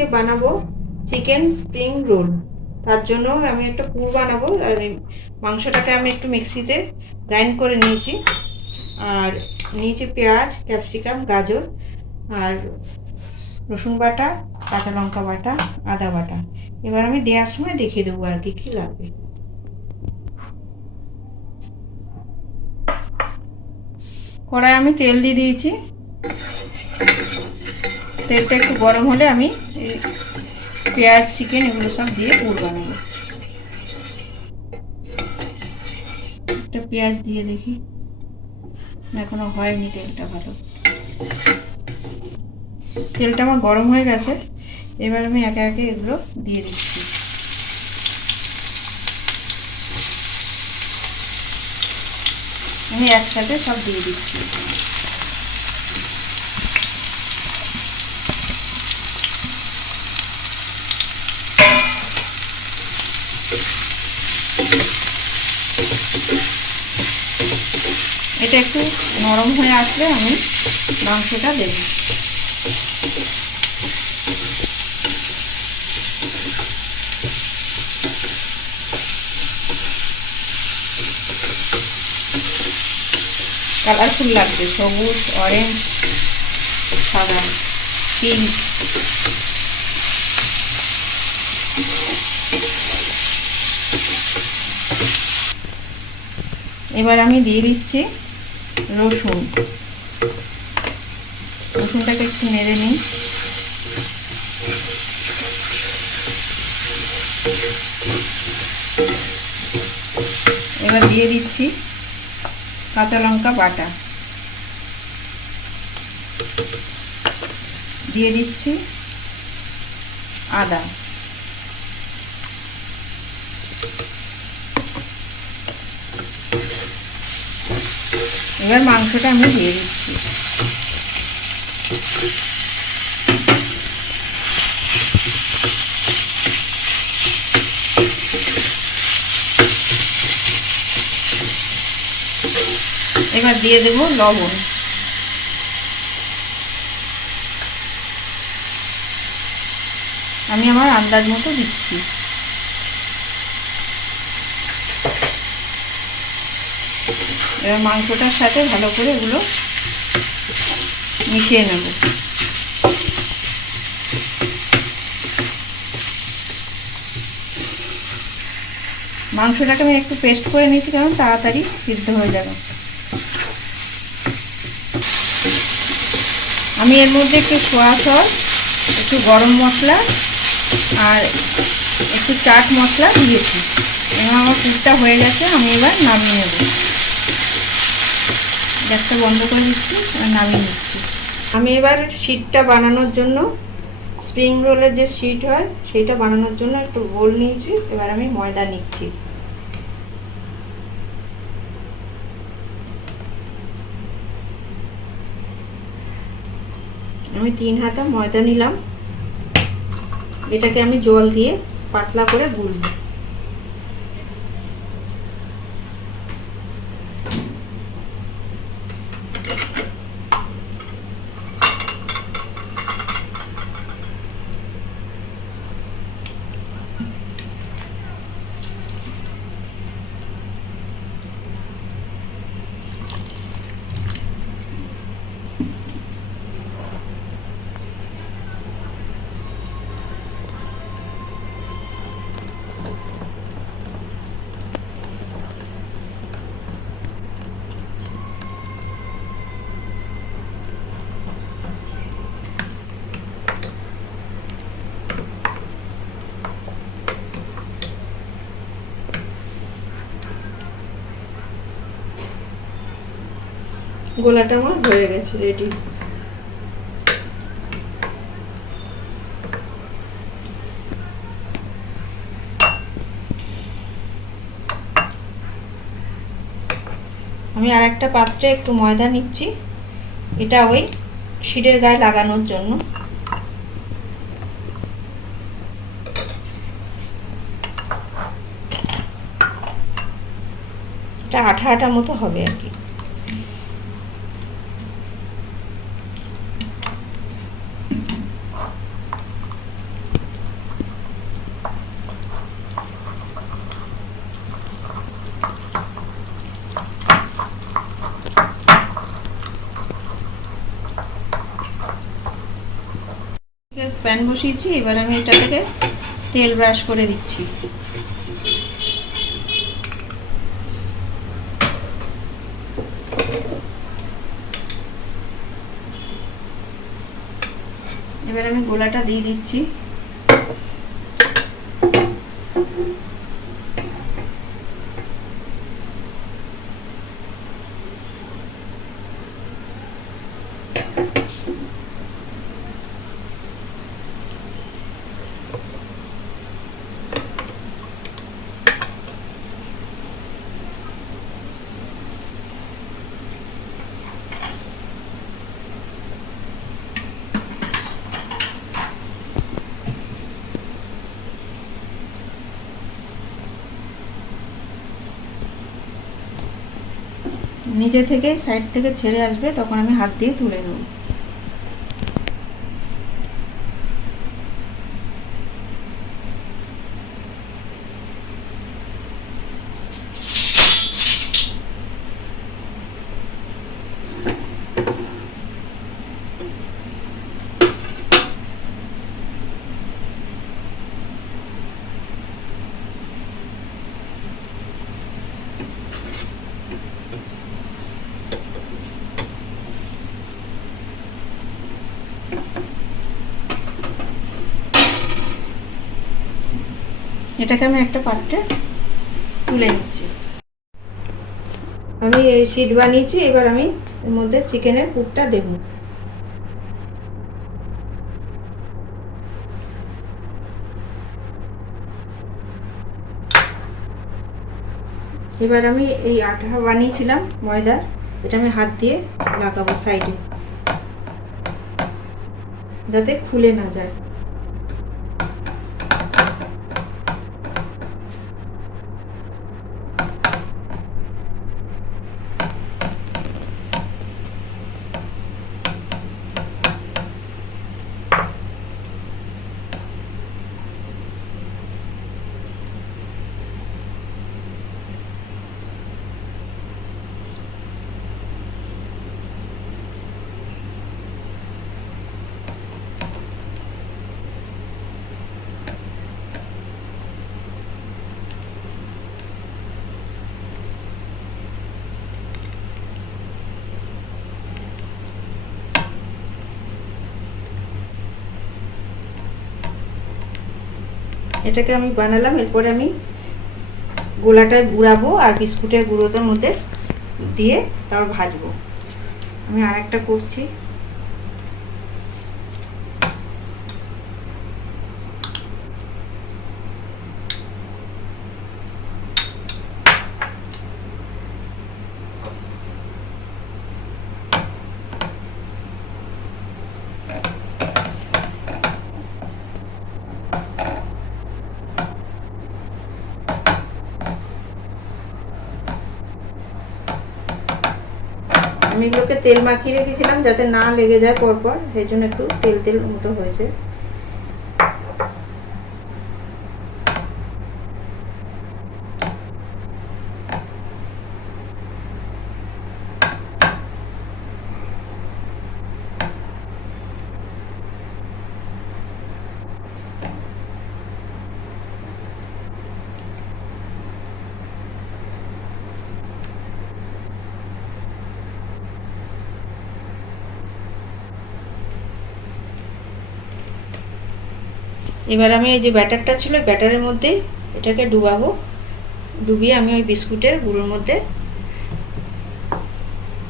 আজকে বানাবো chicken spring roll. তার জন্য আমি একটা পুর বানাবো। আর মাংসটাকে আমি একটু মিক্সিতে গ্রাইন্ড করে নিয়েছি, আর নিয়েছি পেঁয়াজ, ক্যাপসিকাম, গাজর, আর রসুন বাটা, কাঁচা লঙ্কা বাটা, আদা বাটা। এবার আমি দেওয়ার সময় দেখিয়ে দেবো আর কি কী লাগবে। কড়াই আমি তেল দিয়ে দিয়েছি। তেলটা একটু গরম হলে আমি পেঁয়াজ, চিকেন এগুলো সব দিয়ে পুর বানাবো। একটা পেঁয়াজ দিয়ে দেখি, এখনো হয়নি তেলটা ভালো। তেলটা আমার গরম হয়ে গেছে, এবার আমি একে একে এগুলো দিয়ে দিচ্ছি। আমি একসাথে সব দিয়ে দিচ্ছি। এটা একটু নরম হয়ে আসলে আমি মাংসটা দেব। কালারফুল লাগবে, সবুজ, অরেঞ্জ, সাদা, পিঙ্ক। এবার আমি দিয়ে দিচ্ছি রসুন। রসুনটাকে একটু নেড়ে নিই। এবার দিয়ে দিচ্ছি কাঁচা লঙ্কা বাটা, দিয়ে দিচ্ছি আদা, এবার মাংসটা আমি দিয়ে দিচ্ছি। এবার দিয়ে দেব লবণ। আমি আমার আন্দাজ মতো দিচ্ছি। এবার মাংসটার সাথে ভালো করে এগুলো মিশিয়ে নেব। মাংসটাকে আমি একটু পেস্ট করে নিয়েছি, কারণ তাড়াতাড়ি সিদ্ধ হয়ে যাবে। আমি এর মধ্যে একটু সোয়া সস, একটু গরম মশলা আর একটু চাট মশলা দিয়েছি। এবং আমার পুরটা হয়ে গেছে, আমি এবার নামিয়ে নেব। গ্যাসটা বন্ধ করে দিচ্ছি, আর নামিয়ে নিচ্ছি। আমি এবার শিটটা বানানোর জন্য, স্প্রিং রোলের যে শিট হয় সেইটা বানানোর জন্য একটু গোল নিয়েছি। এবার আমি ময়দা নিচ্ছি। আমি 3 হাতা ময়দা নিলাম। এটাকে আমি জল দিয়ে পাতলা করে গুলব। গোলাটা আমার হয়ে গেছে, রেডি। আমি আর একটা পাত্রে একটু ময়দা নিচ্ছি। এটা ওই শিটের গায়ে লাগানোর জন্য। এটা আঠা আঠা মতো হবে আর কি। প্যান বসিয়েছি, এবার আমি এটা থেকে তেল ব্রাশ করে দিচ্ছি। এবার আমি গোলাটা দিয়ে দিচ্ছি। নিচে থেকে সাইড থেকে ছেড়ে আসবে, তখন আমি হাত দিয়ে তুলে নেব। এটাকে আমি একটা পাত্রে তুলে নিচ্ছি। আমি এই শীট বানিয়েছি, এবার আমি এর মধ্যে চিকেনের পুরটা দেব। এবার আমি এই আটা বানিয়েছিলাম ময়দার, এটা আমি হাত দিয়ে লাগাবো সাইডে, যাতে খুলে না যায়। এটাকে আমি বানালাম, এরপরে আমি গোলাটায় গুঁড়াবো আর বিস্কুটের গুঁড়োটার মধ্যে দিয়ে তারপর ভাজবো। আমি আরেকটা করছি। আমি এগুলোকে তেল মাখিয়ে রেখেছিলাম যাতে না লেগে যায় পরপর, সেই জন্য একটু তেল তেল মতো হয়েছে। এবার আমি এই যে ব্যাটারটা ছিল, ব্যাটারের মধ্যে এটাকে ডুবাবো, ডুবিয়ে আমি ওই বিস্কুটের গুঁড়োর মধ্যে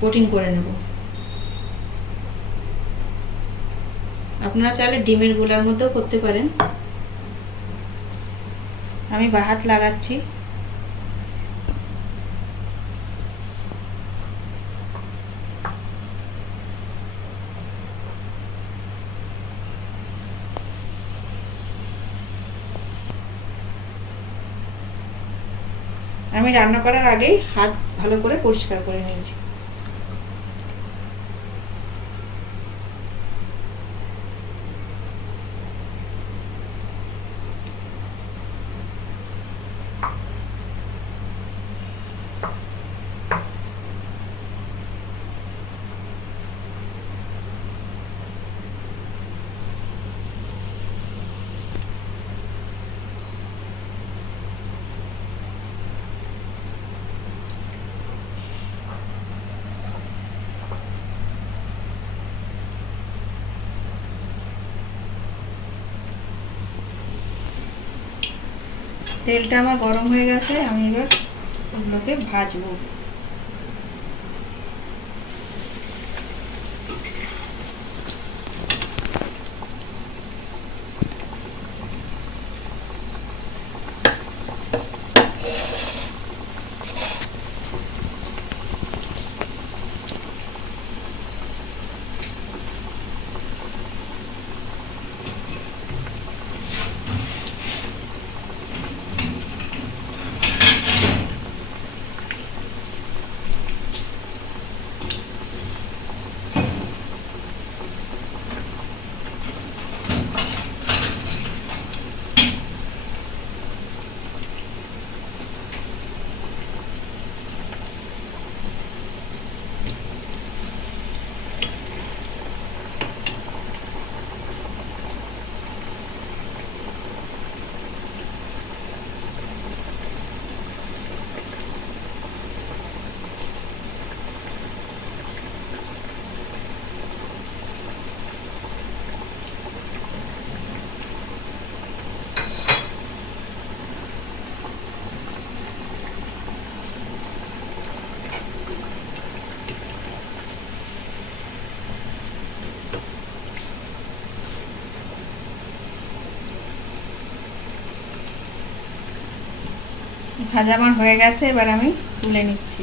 কোটিং করে নেব। আপনারা চাইলে ডিমের গোলার মধ্যেও করতে পারেন। আমি বাঁ হাত লাগাচ্ছি। আমি রান্না করার আগেই হাত ভালো করে পরিষ্কার করে নিয়েছি। তেলটা আমার গরম হয়ে গেছে, আমি এবার ওগুলোকে ভাজবো। ভাজা আমার হয়ে গেছে, এবার আমি তুলে নিচ্ছি।